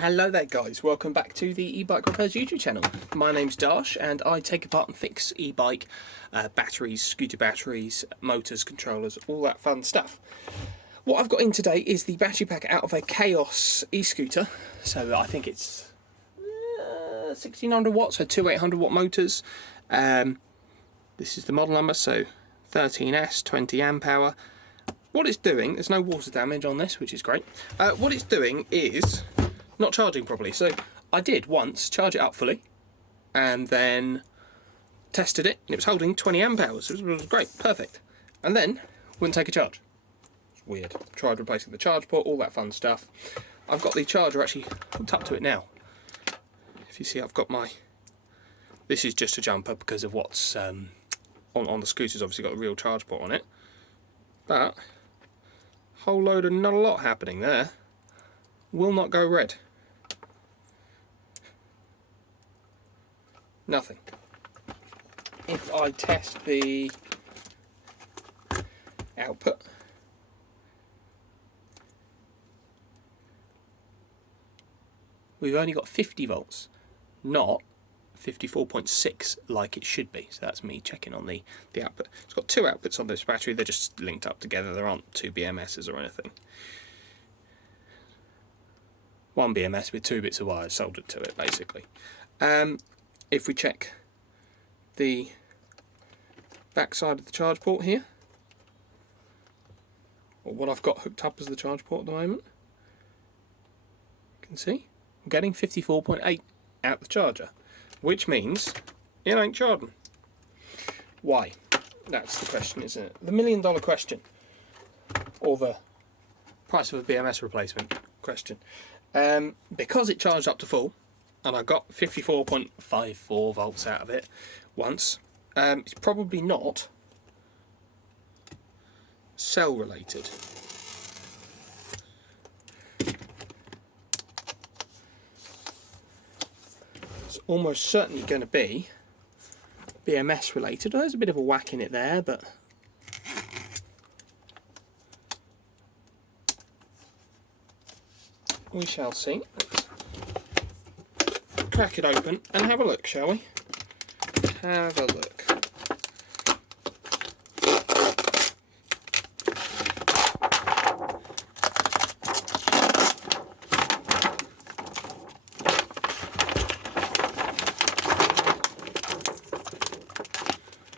Hello there guys, welcome back to the e-bike repairs YouTube channel. My name's Darsh and I take apart and fix e-bike batteries, scooter batteries, motors, controllers, all that fun stuff. What I've got in today is the battery pack out of a Chaos e-scooter. So I think it's 1600 watts, so two 800 watt motors. This is the model number, so 13S, 20 amp hour. What it's doing, there's no water damage on this, which is great. What it's doing is not charging properly. So I did once charge it up fully and then tested it and it was holding 20 amp hours. It was great, perfect. And then wouldn't take a charge. It's weird. Tried replacing the charge port, all that fun stuff. I've got the charger actually hooked up to it now. If you see, I've got my, this is just a jumper because of what's on the scooter's obviously got a real charge port on it. But whole load of not a lot happening there. Will not go red. Nothing. If I test the output, we've only got 50 volts, not 54.6 like it should be. So that's me checking on the output. It's got two outputs on this battery, they're just linked up together, there aren't two BMSs or anything. One BMS with two bits of wire soldered to it basically. If we check the back side of the charge port here, or what I've got hooked up as the charge port at the moment, you can see I'm getting 54.8 out the charger, which means it ain't charging. Why? That's the question, isn't it? The $1 million question, or the price of a BMS replacement question. Because it charged up to full, and I got 54.54 volts out of it once, it's probably not cell related. It's almost certainly going to be BMS related. There's a bit of a whack in it there, but we shall see. Let's crack it open and have a look, shall we? Have a look.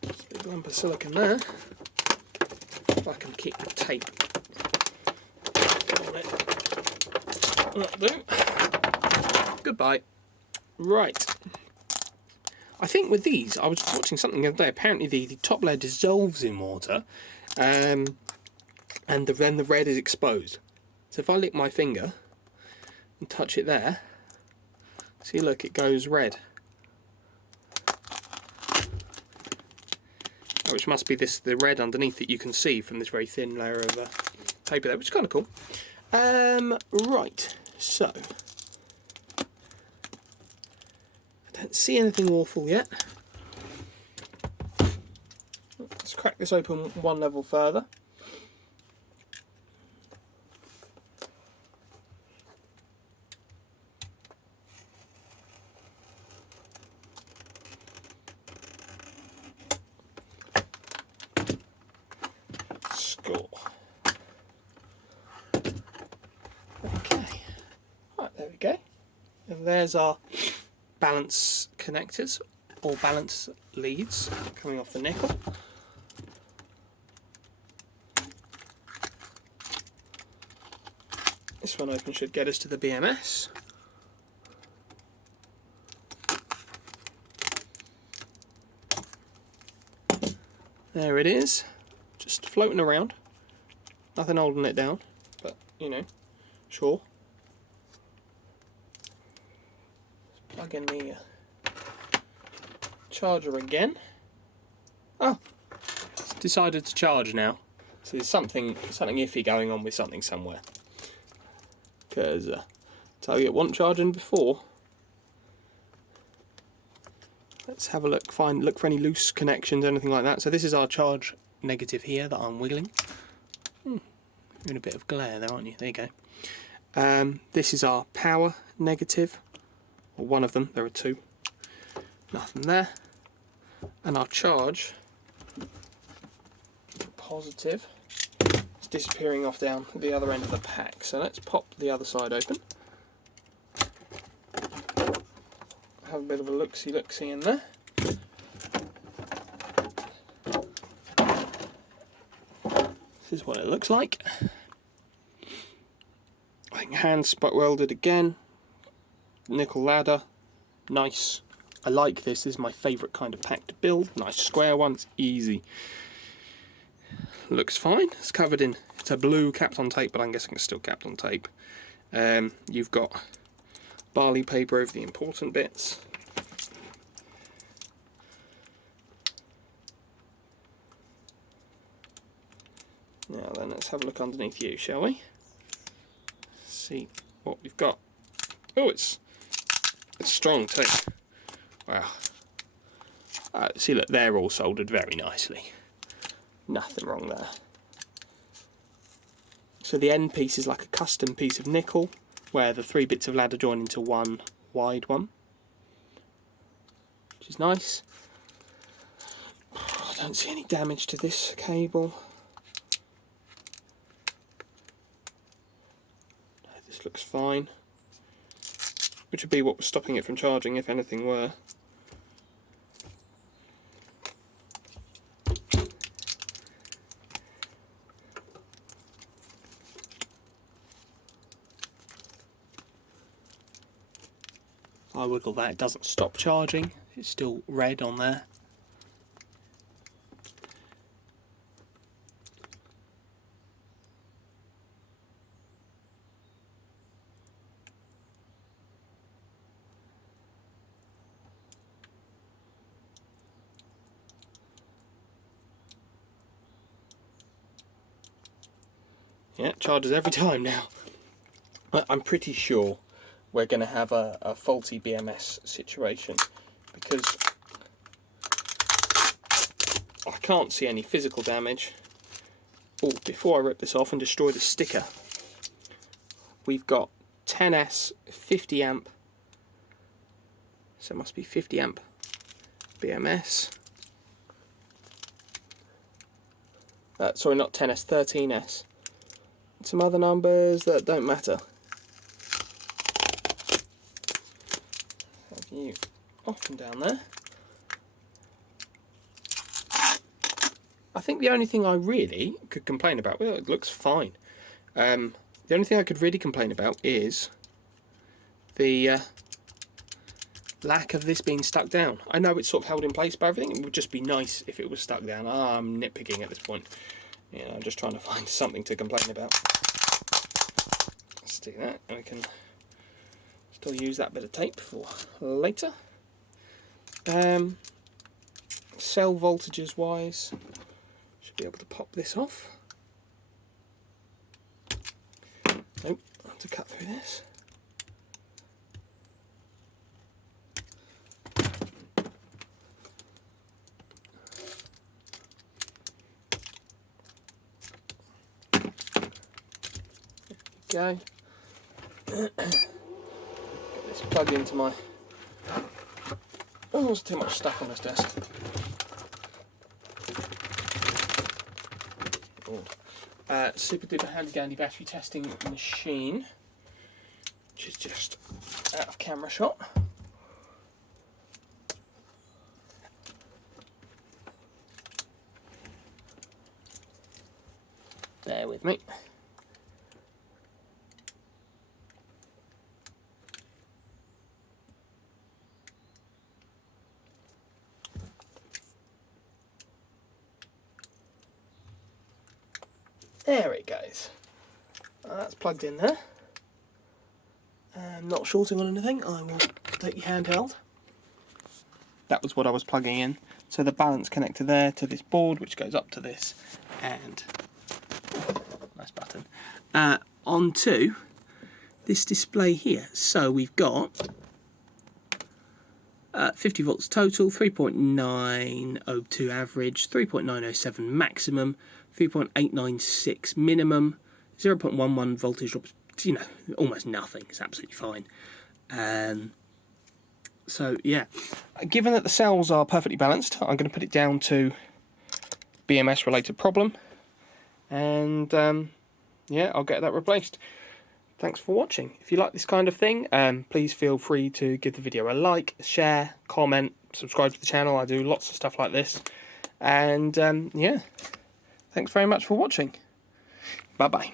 There's a big lump of silicone there. If I can keep the tape on it. That'll do. Goodbye. Right. I think with these, I was watching something the other day, apparently the top layer dissolves in water and then the red is exposed. So if I lick my finger and touch it there, see, look, it goes red. Which must be the red underneath that you can see from this very thin layer of paper there, which is kind of cool. Right, so I don't see anything awful yet. Let's crack this open one level further. Score. Okay, right, there we go. And there's our balance connectors, or balance leads coming off the nickel. This one open should get us to the BMS. There it is, just floating around, nothing holding it down, but you know, sure. Let's plug in the charger again. Oh, it's decided to charge now. So there's something iffy going on with something somewhere. Because tell you it wasn't charging before. Let's have a look, look for any loose connections, anything like that. So this is our charge negative here that I'm wiggling. You're in a bit of glare there, aren't you? There you go. This is our power negative, or one of them, there are two, nothing there, and our charge, positive, is disappearing off down the other end of the pack. So let's pop the other side open, have a bit of a look-see in there. This is what it looks like. I think hand spot welded again, nickel ladder, nice. I like this. This is my favourite kind of pack to build. Nice square one, it's easy. Looks fine. It's covered in, it's a blue capped on tape, but I'm guessing it's still capped on tape. You've got barley paper over the important bits. Now then, let's have a look underneath you, shall we? See what we've got. Oh, it's strong too. Wow. See, look, they're all soldered very nicely. Nothing wrong there. So the end piece is like a custom piece of nickel, where the 3 bits of ladder join into one wide one, which is nice. I don't see any damage to this cable. This looks fine, which would be what was stopping it from charging, if anything were. I wiggle that, it doesn't stop charging, it's still red on there. Yeah, it charges every time now. I'm pretty sure we're going to have a faulty BMS situation, because I can't see any physical damage. Oh, before I rip this off and destroy the sticker, we've got 10S 50 amp, so it must be 50 amp BMS. Sorry, not 10S, 13S. Some other numbers that don't matter. Have you off and down there. I think the only thing I really could complain about, well, it looks fine. The only thing I could really complain about is the lack of this being stuck down. I know it's sort of held in place by everything. It would just be nice if it was stuck down. I'm nitpicking at this point. You know, I'm just trying to find something to complain about. Let's do that, and we can still use that bit of tape for later. Cell voltages wise, should be able to pop this off. Nope, I have to cut through this. Go. Get this plugged into my. Oh, there's too much stuff on this desk. Super duper handy dandy battery testing machine, which is just out of camera shot. Bear with me. There it goes. That's plugged in there. Not shorting on anything. I will take the handheld. That was what I was plugging in. So the balance connector there to this board, which goes up to this, and nice button, onto this display here. So we've got 50 volts total, 3.902 average, 3.907 maximum, 3.896 minimum, 0.11 voltage drops, you know, almost nothing, it's absolutely fine. So yeah, given that the cells are perfectly balanced, I'm going to put it down to BMS related problem, and yeah, I'll get that replaced. Thanks for watching. If you like this kind of thing, please feel free to give the video a like, share, comment, subscribe to the channel. I do lots of stuff like this. And yeah, thanks very much for watching. Bye bye.